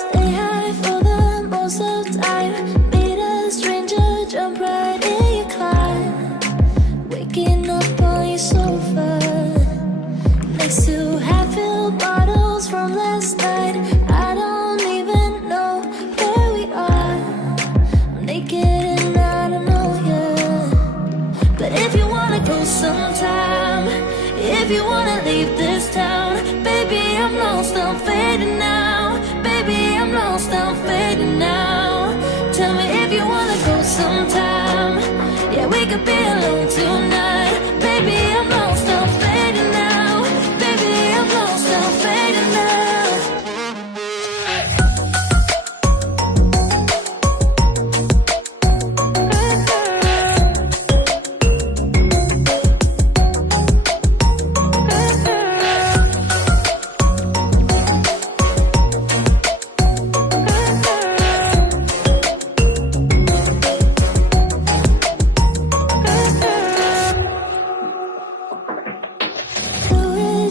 Stay high for the most of the time. Meet a stranger, jump right in your climb. Waking up on your sofa next to half-filled bottles from last night. I don't even know where we are. I'm naked and I don't know you. But if you wanna go sometime, if you wanna leave this town, baby, I'm lost, I'm fading now. Baby, I'm lost, I'm fading now. Tell me if you wanna go sometime. Yeah, we could be alone tonight. Baby, I'm lost, I'm fading now. Baby, I'm lost, I'm fading now.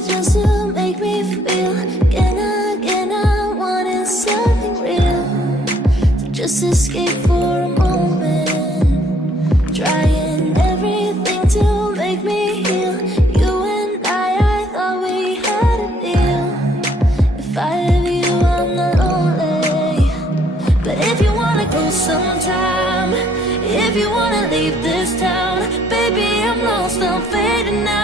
Just to make me feel again, I wanted something real to just escape for a moment, trying everything to make me heal. You and I thought we had a deal. If I have you, I'm not lonely. But if you wanna go sometime, if you wanna leave this town, baby, I'm lost, I'm fading now.